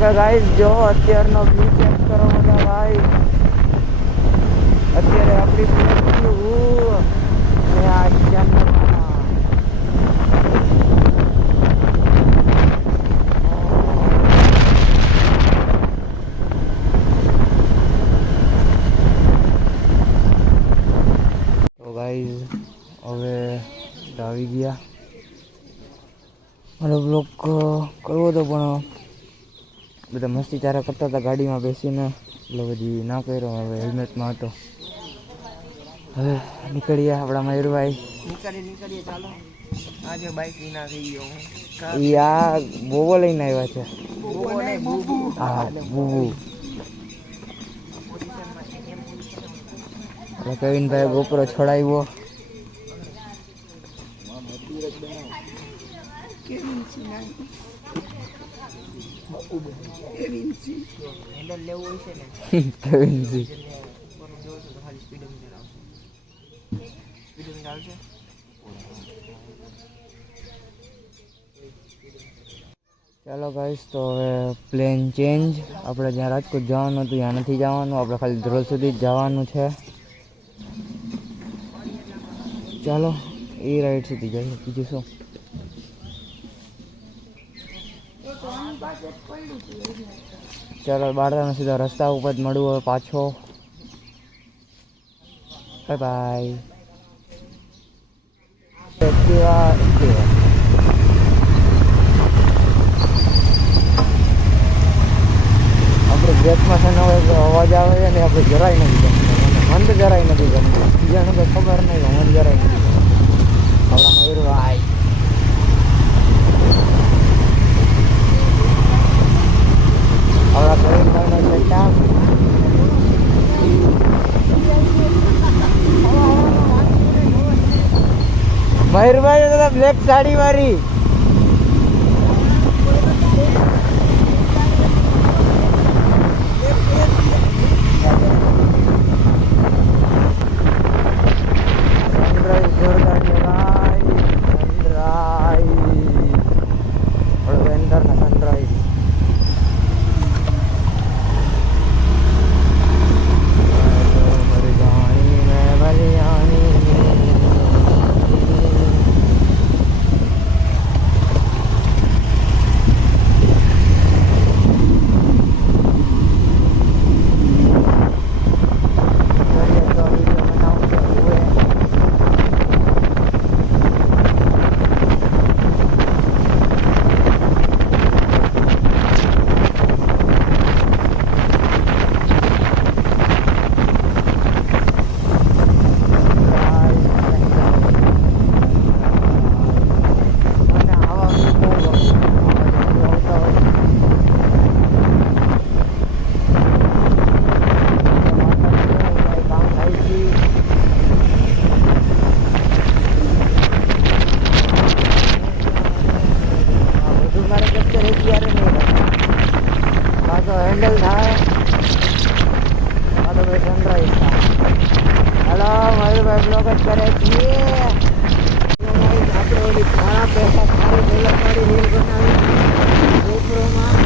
કે ગાઈસ જો અત્યારનો વ્યૂ ચેક કરો બધા ભાઈ. અત્યારે આપણી પ્લેન ને આ જામનગરના તો ગાઈસ હવે આવી ગયા. મારો બ્લોગ કરવો હતો પણ બધા મસ્તી ચારા કરતા હતા ગાડીમાં બેસીને, એટલે બધી ના કર્યો. હવે હેલ્મેટમાં હતો. હવે નીકળીએ આપણા મયુરભાઈ. નીકળીએ ચાલો. આજે બાઈક વિના થઈ ગયો હું. આ બોવો લઈને આવ્યા છે. હા બુબુ. કવિનભાઈ ગોપરો છોડાવ્યો. ચાલો ગાઈસ, તો હવે પ્લેન ચેન્જ. આપણે જ્યાં રાજકોટ જવાનું હતું ત્યાં નથી જવાનું, આપણે ખાલી ધ્રોલ સુધી જ જવાનું છે. ચાલો એ રાઈડ સુધી જઈએ, બીજું શું. ચાલો બારદાના સીધા રસ્તા ઉપર જ મળવું હવે પાછો. Bye bye. આપણે બ્રેકમાં છે ને અવાજ આવે છે ને આપણે જરાય નથી ગમતું. મન તો જરાય નથી ગમતું. બીજાને કંઈ ખબર નહીં, મન જરાય નથી ગમતું. આપણા મયુરભાઈ આપણા કવિનભાઈનો ચેટા. મયુરભાઈ તો બ્લેક સાડી વાળી. હેન્ડલ થાય તો ભાઈ સનરાઈઝ થાય. હલો મયુરભાઈ બ્લોગ જ કરે છીએ. આપણે ઓલી ઘણા પૈસા સારી પહેલાં સારી રીલ બનાવી ગોપરોમાં.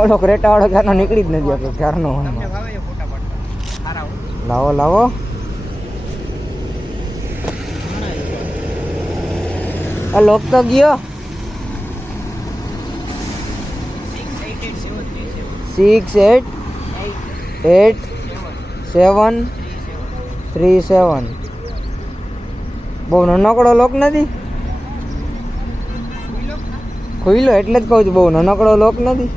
ઓલો ક્રેટા વાળો ક્યારનો નીકળી જ નથી આપતો ક્યારનો. લાવો લાવો. આ લોક તો ગયો. 6883737. બહુ નાનકડો લોક નથી. ખુલ્લો એટલે જ કહું છું, બહુ નાનકડો લોક નથી.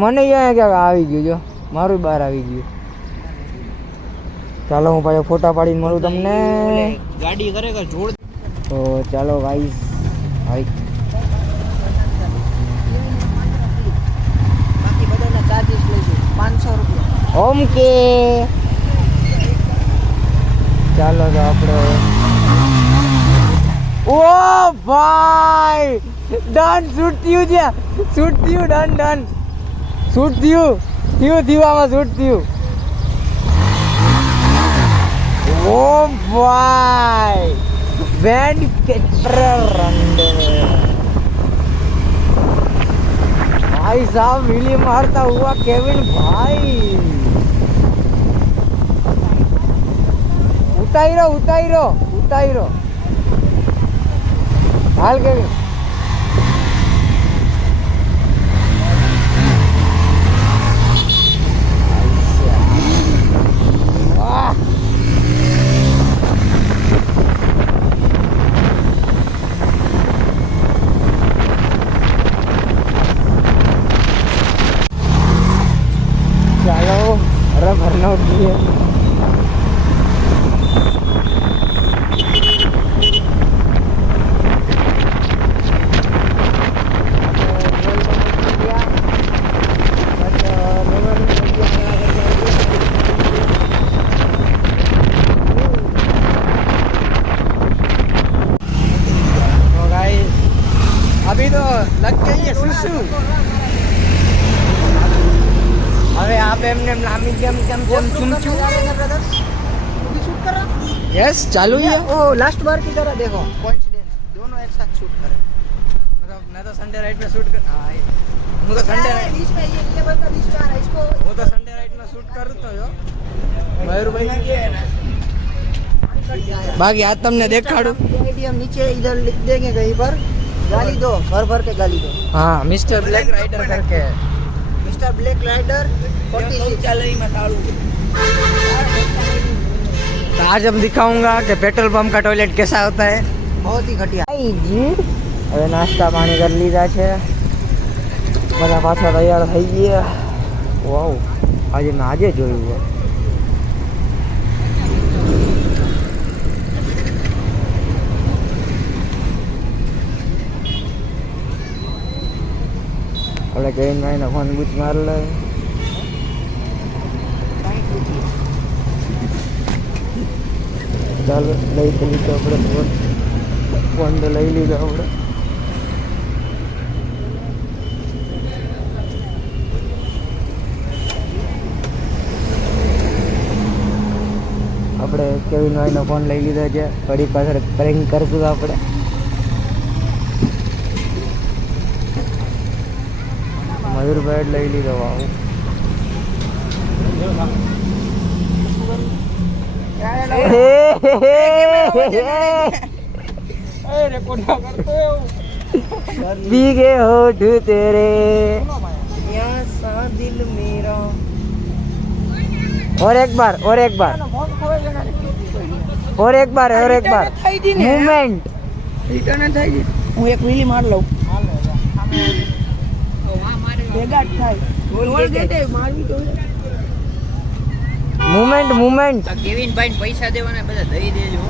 મને ક્યાંક આવી ગયું, જો મારું બહાર આવી ગયું. ચાલો હું પાછો ફોટા પાડીને મળું તમને. ગાડી ખરેખર જોડ. તો ચાલો ગાઈસ, બાકી બધાના ચાર્જીસ લઈશું 500 રૂપિયા. ઓકે ચાલો તો આપણે. ઓ ભાઈ ડન, શૂટ થયું છે, શૂટ થયું, ડન ડન, શૂટ થયું આમાં શૂટ થયું. ઓ ભાઈ બેન્ડ भाई साहब वीली मारता हुआ केविन भाई. उतारो हाल केविन. ચાલો અરે ભરનો ઉઠીએ. अभी तो लग गई है सुसु. હવે આપ એમને લામી જેમ चुमचू. यस चालू ही है. ओ लास्ट बार की तरह देखो कोइंसिडेंस दोनों एक साथ शूट करे. मतलब मैं तो संडे राइट में शूट कर. હું તો સંડે बीच में ये बंदा बीच में आ रहा है इसको. હું તો સંડે રાइट में शूट કરતો જો મયુરભાઈ ને કે બાકી આ તમને દેખાડું. एडीएम नीचे इधर लिख देंगे कहीं पर गाली दो भर भर के गाली दो. हाँ मिस्टर ब्लैक राइडर करके मिस्टर ब्लैक राइडर 46 में ताड़ू. तो आज हम दिखाऊंगा कि पेट्रोल पंप का टॉयलेट कैसा होता है. बहुत ही घटिया. હવે નાસ્તા પાણી કરી લીધા છે, બધા પાછા તૈયાર થઈ ગયા. વાવ આજે મેં આજે જોયું. આપણે કેવિનભાઈનો ફોન બૂચ મારી લે. ચાલો લઈ તો લીધો આપણે ફોન તો લઈ લીધો આપણે. આપણે કેવિનભાઈનો ફોન લઈ લીધો છે. ઘડી પાછળ પ્રેન્ક કરશું આપણે. મયુરભાઈ લઈ લીધો. વાવ भीगे होठ तेरे दिल मेरा. और एक बार मूवमेंट. રિટર્ન થઈ ગઈ. હું એક વીલી માર લઉં. ભેગા જ થાય. બોલ ગેટે મારવી તો મૂવમેન્ટ. કેવિનભાઈ પૈસા દેવાના બધા દઈ દેજો.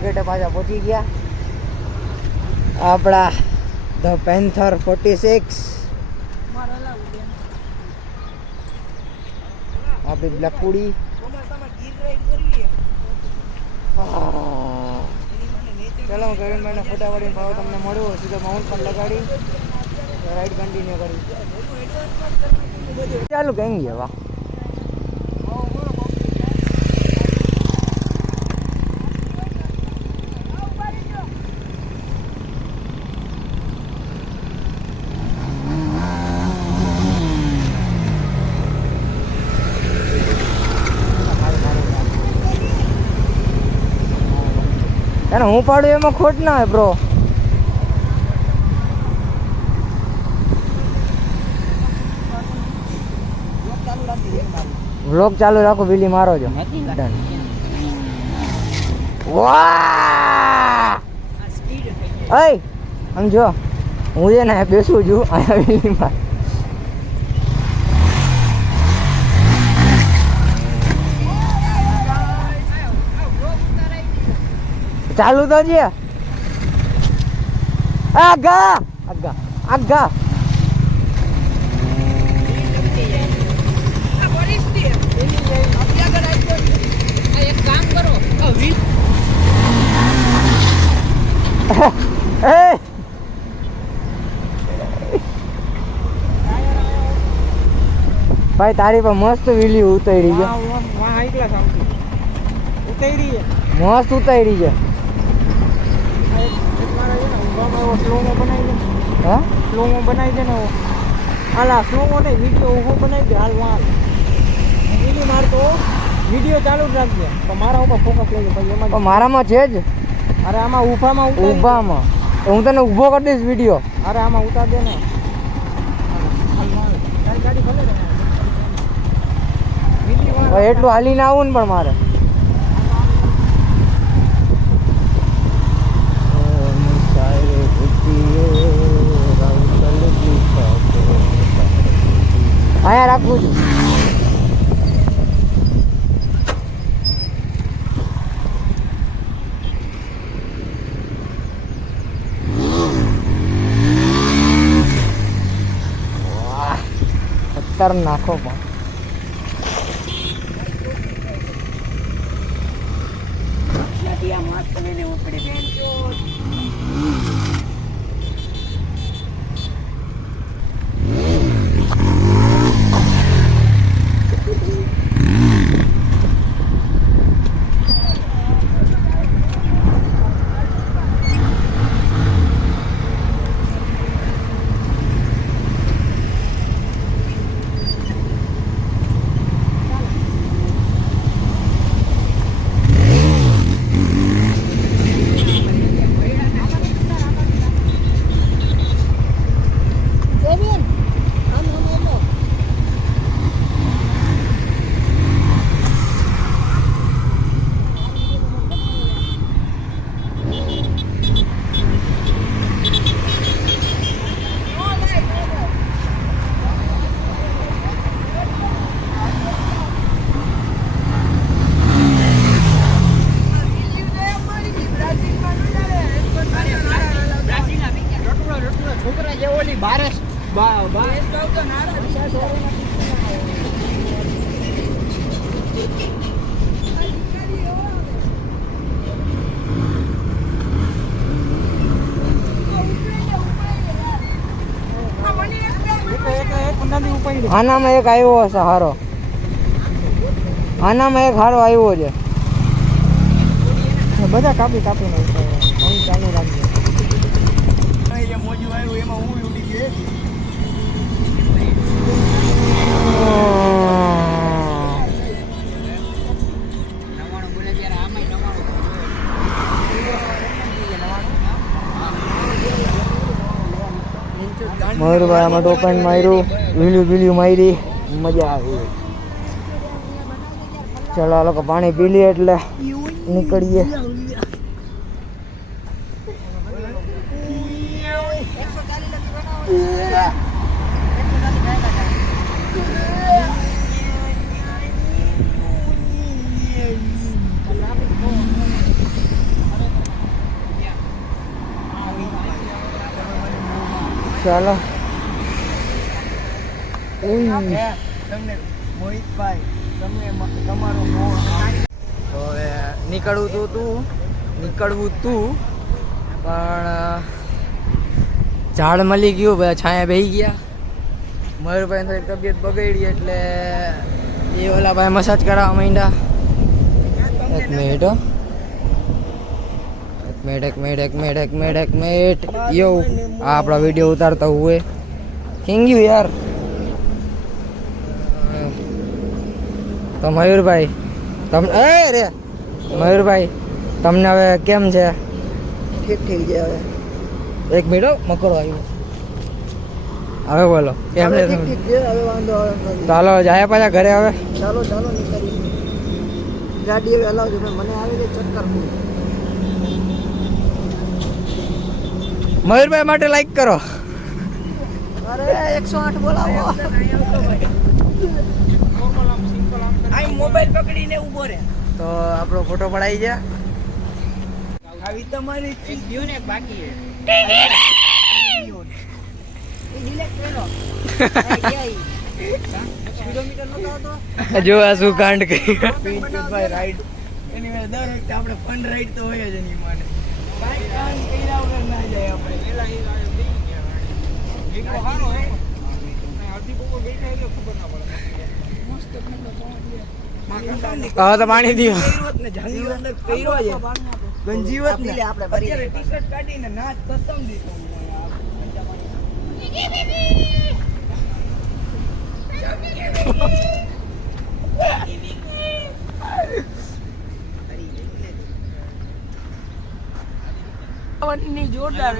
ટોલગેટે પાછા પહોંચી ગયા. આપણા ધ પેન્થર 46 આપણી બ્લેકપુડી. ચલો હું કવિનભાઈને ફોટા પાડીને ભાવ તમને મળું. સીધો માઉન્ટ પણ લગાડી રાઈડ કન્ટિન્યુ કરી ચાલુ કઈ ગયા. વાહ એને હું પાડું એમાં ખોટ ના હોય બ્રો. વ્લોગ ચાલુ રાખો, બીલી મારો છો. ડન. વાહ અય સમજો હું છે ને બેસું છું અહીંયા બીલીમાં. ચાલુ તો છે. આગા આગા આગા ભાઈ તારી પર મસ્ત વીલી ઉતારી છે. મસ્ત ઉતારી છે. હા સ્લોમો બનાવી દે ને હાલા સ્લોમો નહીં વિડીયો ઊભો બનાવી દે હાલ વાળ વિડીયો મારતો વિડીયો ચાલુ જ રાખજે તો મારા ઉપર ફોકસ લઈ ભાઈ એમાં પણ મારામાં છે જ. અરે આમાં ઊભામાં ઊભામાં હું તને ઊભો કરી દઈશ વિડીયો. અરે આમાં ઉતાર દે ને તારી ગાડી ભલે ને એટલું હાલીને આવું ને પણ મારે અહીંયા રાખું છું. અત્યારે નાખો પણ આનામાં એક આવ્યો હશે હારો. આનામાં એક હારો આવ્યો છે. બધા કાપી કાપીને ચાલુ રાખજો. મયુરભાઈ આમાં ટોપન માર્યું, વીલ્યું મારી, મજા આવી. ચલો આ લોકો પાણી પી લઈએ એટલે નીકળીએ. ચાલો તમને મોહિતભાઈ તમને તમારો તો હવે નીકળવું તું પણ ઝાડ મળી ગયું ભાઈ, છાયા બેસી ગયા. મયુરભાઈ થોડી તબિયત બગડી એટલે એ ઓલા ભાઈ મસાજ કરાવવા માંડ્યા. એક મિનિટ યો આ આપણા વિડીયો ઉતારતા હુએ કિંગ્યુ યાર. તો મયુરભાઈ મયુરભાઈ તમને હવે કેમ છે? ઠીક છે હવે. એક મિનિટ મકરો આવ્યો. હવે બોલો કેમ છે? ઠીક છે હવે વાંધો આવે નથી. ચાલો જાય પાછા ઘરે હવે. ચાલો નીકળી ગાડી હવે હલાવજો મને આવે છે ચક્કર. મયુરભાઈ માટે લાઈક કરો. અરે 108 બોલાવો. આ મોબાઈલ પકડીને ઊભો રહે તો આપણો ફોટો પડાઈ ગયા. આવી તમારી ચીજ ને બાકી સ્પીડોમીટર નતો આવતો. જો આ શું કાંડ કરી. રાઈડ એની દર વખતે આપણે ફન રાઈડ તો હોય જ એની માને કાંઈ કામ કર્યા વગર ના જાય આપણે. હા તો પાણી દીધો. ગંજીવત ને અત્યારે ટી-શર્ટ કાઢીને નાચ કસમ દીધો. જોરદાર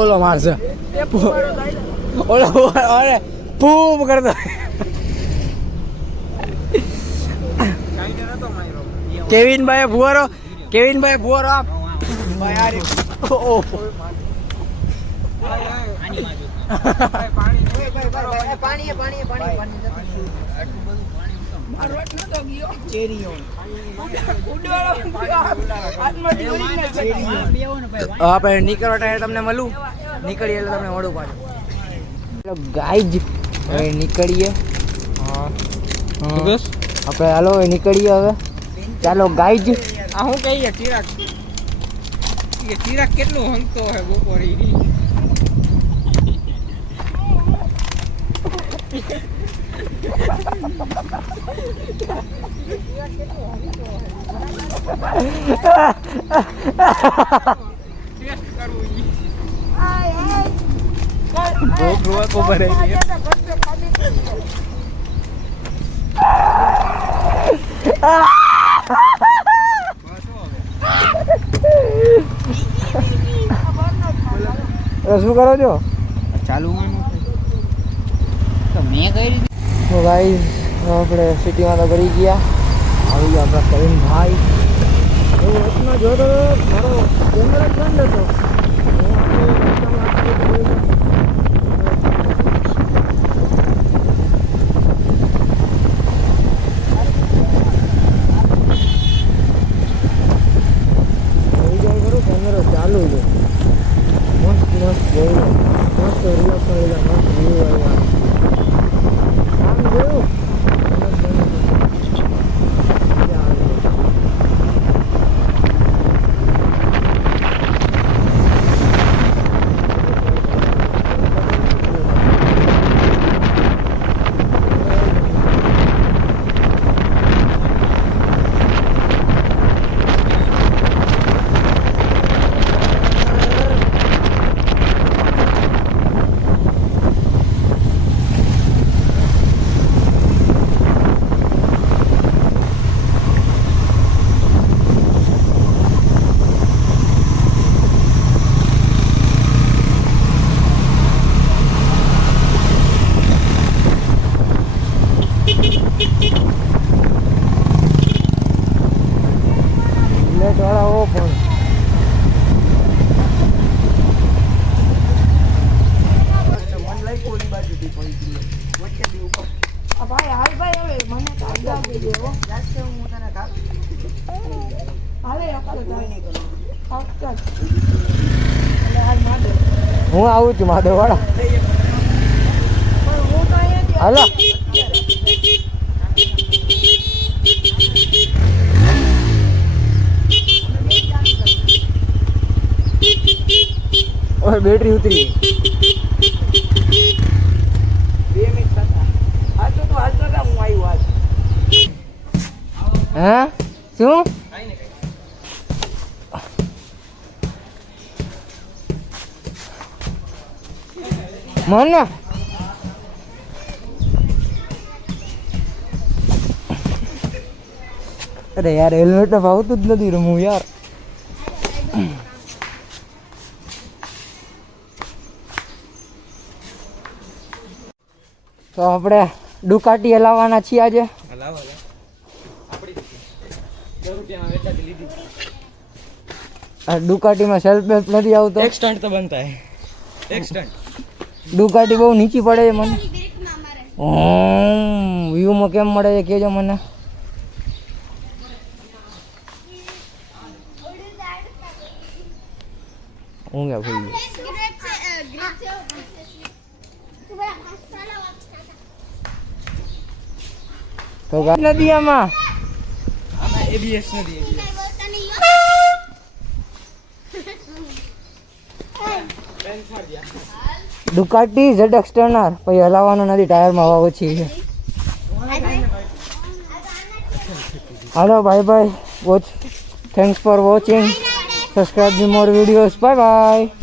ઓલો મારશે ઓલો અરે પૂમ કરતો. કેવિનભાઈ ભુવારો આપ આપણે નીકળવા ટાઈમ તમને મળું. નીકળીએ એટલે તમને મળું પાછું. ગાઈજ હવે નીકળીએ. આપણે હાલો હવે નીકળીએ હવે. ચાલો ગાઈજ. આ હું કહીએ ચિરાગ કેટલું હંગતો હોય બપોરે. શું કરો છો? ચાલુ તો મેં કઈ તો ભાઈ આપણે સિટીમાં તો કરી ગયા. આવી ગયા આપણા કવિનભાઈ. એવું રચના જોતો મારો કેમેરા બંધ હતો. કેમેરો ચાલુ છે. મસ્ત જોયું. મસ્ત રિલેક્સ મળેલા. મસ્ત વ્યૂ આવ્યા. આમ જોયું. હું આવું છું માધવ વાળા હાલો ઓય બેટરી ઉતરી હે શું મને અરે યાર હેલ્મેટ તો ભાવતું જ નથી રમવું યાર તો આપણે ડુકાટી હલાવવાના છીએ આજે આ ડુકાટીમાં સેલ્ફ બેલ્ફ નથી આવતો એક સ્ટન્ટ તો બનતા હે એક સ્ટન્ટ ડુકાટી બહુ નીચી પડે છે મને વ્યૂમાં કેમ મળે છે કહેજો મને હું ક્યાં ભૂલી તો નથી આમાં એબીએસ નથી ડુકાટી ZX ટર્નર પછી હલાવવાનું નથી ટાયરમાં હવા ઓછી છે હાલો bye bye watch thanks for watching subscribe the more videos bye by